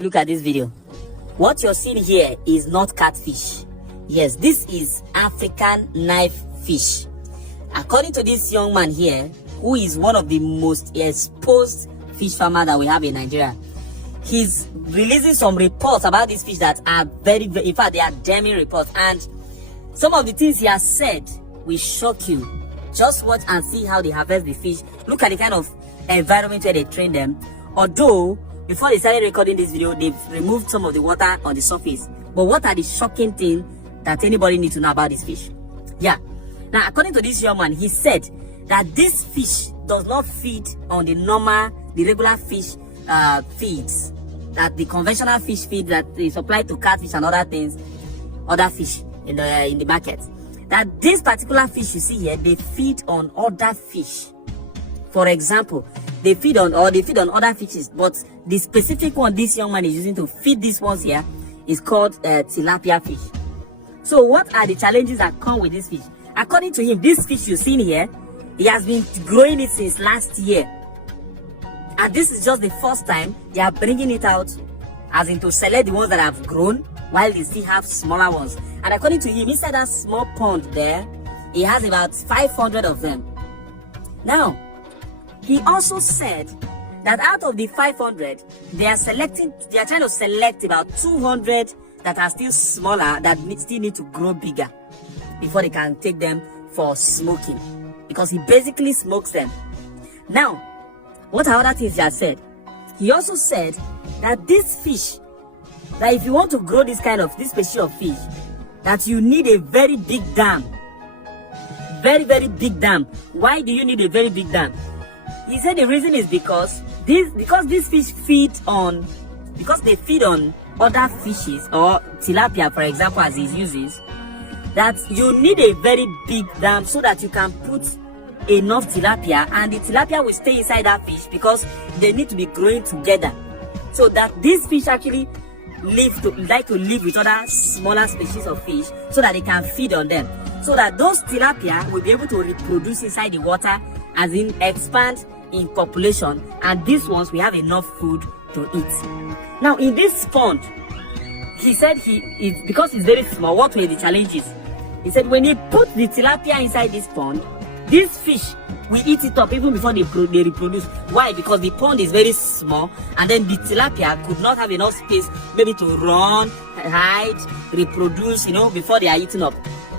Look at this video. What you're seeing here is not catfish. Yes, this is African knife fish. According to this young man here, who is one of the most exposed fish farmer that we have in Nigeria, he's releasing some reports about these fish that are in fact, they are damning reports. And some of the things he has said will shock you. Just watch and see how they harvest the fish. Look at the kind of environment where they train them. Although, before they started recording this video, they've removed some of the water on the surface. But what are the shocking things that anybody needs to know about this fish? Yeah. Now, according to this young man, he said that this fish does not feed on the regular fish feeds, that the conventional fish feed that is supplied to catfish and other things, other fish in the market. That this particular fish you see here, they feed on other fish. For example, they feed on other fishes, but the specific one this young man is using to feed these ones here is called tilapia fish. So what are the challenges that come with this fish? According to him, this fish you've seen here, he has been growing it since last year. And this is just the first time they are bringing it out, as in to select the ones that have grown, while they still have smaller ones. And according to him, inside that small pond there, he has about 500 of them. Now, he also said that out of the 500, they are trying to select about 200 that are still smaller, that still need to grow bigger before they can take them for smoking, because he basically smokes them. Now, what are other things he has said? He also said that this fish, that if you want to grow this species of fish, that you need a very big dam. Very, very big dam. Why do you need a very big dam? He said the reason is because these fish feed on other fishes, or tilapia, for example, as he uses, that you need a very big dam so that you can put enough tilapia, and the tilapia will stay inside that fish because they need to be growing together. So that these fish actually like to live with other smaller species of fish so that they can feed on them. So that those tilapia will be able to reproduce inside the water, as in expand in population, and these ones we have enough food to eat. Now, in this pond, he said because it's very small, what were the challenges? He said when he put the tilapia inside this pond, these fish will eat it up even before they reproduce. Why? Because the pond is very small, and then the tilapia could not have enough space maybe to run, hide, reproduce, before they are eaten up.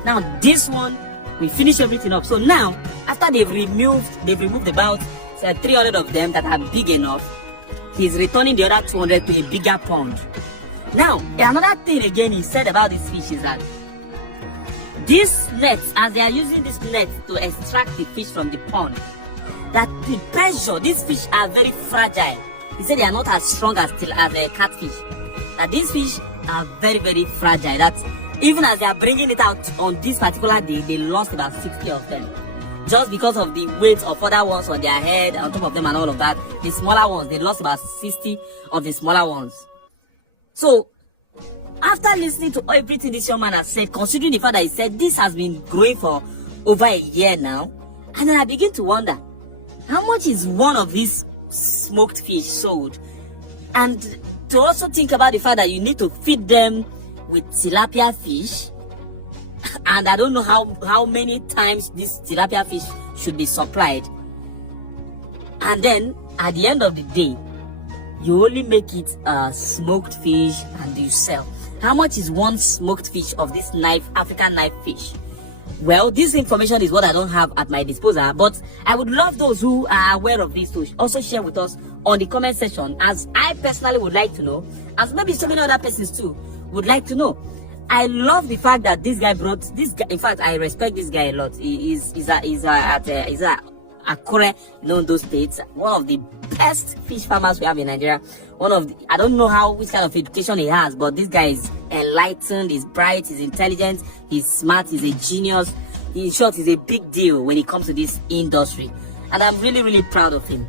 Now, this one will finish everything up. So now, after they've removed about 300 of them that are big enough, he's returning the other 200 to a bigger pond. Now, another thing again he said about this fish is that these nets, as they are using this net to extract the fish from the pond, that the pressure, these fish are very fragile. He said they are not as strong as a catfish. That these fish are very, very fragile. That even as they are bringing it out on this particular day, they lost about 60 of them. Just because of the weight of other ones on their head, on top of them and all of that. The smaller ones, they lost about 60 of the smaller ones. So, after listening to everything this young man has said, considering the fact that he said this has been growing for over a year now, and then I begin to wonder, how much is one of these smoked fish sold? And to also think about the fact that you need to feed them with tilapia fish, and I don't know how many times this tilapia fish should be supplied. And then, at the end of the day, you only make it smoked fish and you sell. How much is one smoked fish of this African knife fish? Well, this information is what I don't have at my disposal, but I would love those who are aware of this to also share with us on the comment section, as I personally would like to know, as maybe so many other persons too would like to know. I love the fact that this guy brought this guy. In fact, I respect this guy a lot. He's at Akure, those states. One of the best fish farmers we have in Nigeria. I don't know which kind of education he has, but this guy is enlightened, he's bright, he's intelligent, he's smart, he's a genius. In short, he's a big deal when it comes to this industry. And I'm really, really proud of him.